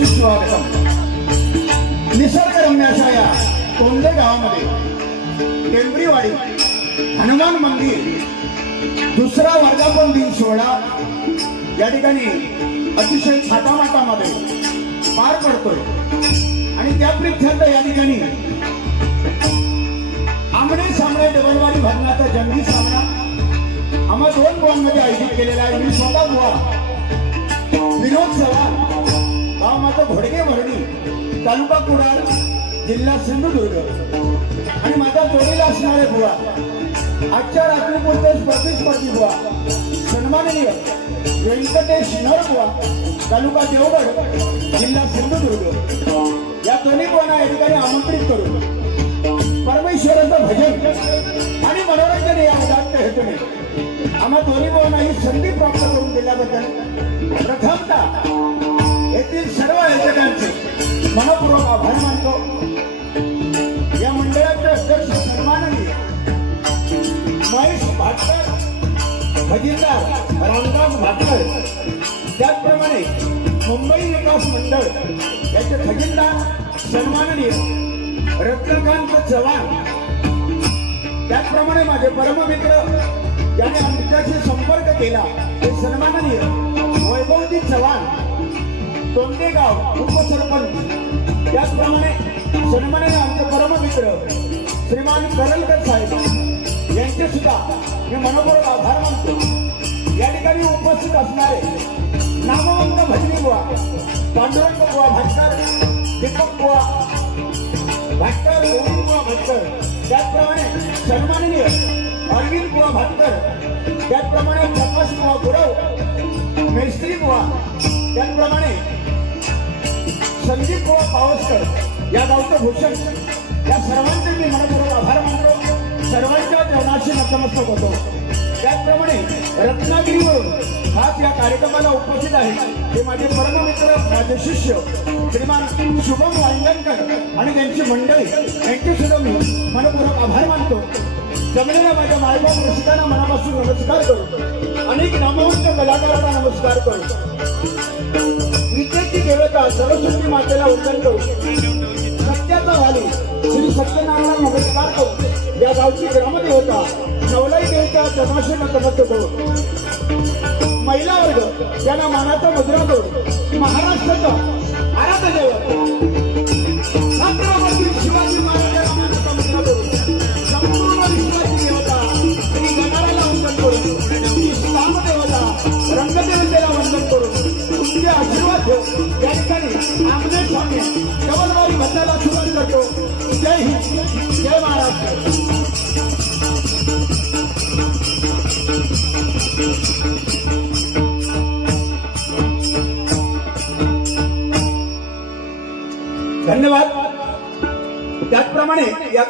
सुस्वागतम। निसर्गरम्य अशा या कोंडे गावामध्ये टेंबरीवाडी हनुमान मंदिर दुसरा वर्धापन दिन सोहळा या ठिकाणी अतिशय थाटामाटामध्ये पार पडतोय आणि त्या प्रेक्षार्थ या ठिकाणी आमने सामने डबलवाडी भरणाचा जंगी सामना आम्हा दोन बुवांमध्ये आयोजित केलेला आहे। मी स्वतः बुवा विनोद चव्हाण, गाव माझं घोडगे भरणी, तालुका कुडाळ, जिल्हा सिंधुदुर्ग आणि माझा जोडीला असणारे बुवा आजच्या रात्रीपुरते प्रतिस्पर्धी बुवा सन्माननीय व्यंकटेश नरबुवा, तालुका देवगड, जिल्हा सिंधुदुर्ग या दोन्ही बुवांना या ठिकाणी आमंत्रित करून परमेश्वराचं भजन आणि मनोरंजन या उदात्त हेतूने आम्हा दोन्ही बुवांना ही संधी प्राप्त करून दिल्याबद्दल प्रथमतः येथील सर्व आयोजकांचे मनपूर्वक आभार मानतो। या मंडळाचे अध्यक्ष सन्माननीय महेश भाटकर, खजिनदार रामदास भाटकर, त्याचप्रमाणे मुंबई विकास मंडळ याचे खजिनदार सन्माननीय रत्नकांत चव्हाण, त्याचप्रमाणे माझे परममित्र ज्याने आमच्याशी संपर्क केला ते सन्माननीय वैभवजी चव्हाण, तोंडेगाव उपसरपंच, त्याचप्रमाणे सन्माननीय आमचे परममित्र श्रीमान करलकर साहेब यांचे सुद्धा मी मनपूर्वक आभार मानतो। या ठिकाणी उपस्थित असणारे नामवंत भजनी बुवा पांडुरंग बुवा भाटकर, दीपक बुवा भाटकर, गोविंद बुवा भाटकर, त्याचप्रमाणे सन्माननीय अरविंद बुवा भाटकर, त्याचप्रमाणे प्रकाश बुवा गुरव, मेस्त्री बुवा, त्याचप्रमाणे संदीप बुवा पावसकर या गावचे भूषण, या सर्वांचे मी मनपूर्वक आभार मानतो। सर्वांच्या चरणाशी नतमस्तक होतो। त्याचप्रमाणे रत्नागिरीवरून खास या कार्यक्रमाला उपस्थित आहे ते माझे परममित्र, माझे शिष्य श्रीमान शुभम वांगणकर आणि त्यांची मंडळी, यांचे सुद्धा मी मनपूर्वक आभार मानतो। जमलेल्या माझ्या मायबाप रसिकांना मनापासून नमस्कार करू, अनेक नामवंत कलाकारांना नमस्कार करू, विद्येची देवता सरस्वती मातेला वंदन करू, सत्याचा वाली श्री सत्यनारायण नमस्कार करू, या गावची ग्रामदेवता नवलाई देवता चरणाशी नतमस्तक करू, महिला वर्ग यांना मानाचा मुद्रा करू, महाराष्ट्राचा आराध्य दैवत छत्रपती शिवाजी महाराजांना मानाचा मुद्रा करू, संपूर्ण विश्वाची देवता श्री गणाराला वंदन करू, श्री सामदेवता रंगदेवतेला वंदन करू, तुमचे आशीर्वाद घेऊ। या ठिकाणी आमने सामने डबलवाडी भरण्याला सुरुवात करतो। जय हिंद, जय महाराष्ट्र। धन्यवाद। त्याचप्रमाणे या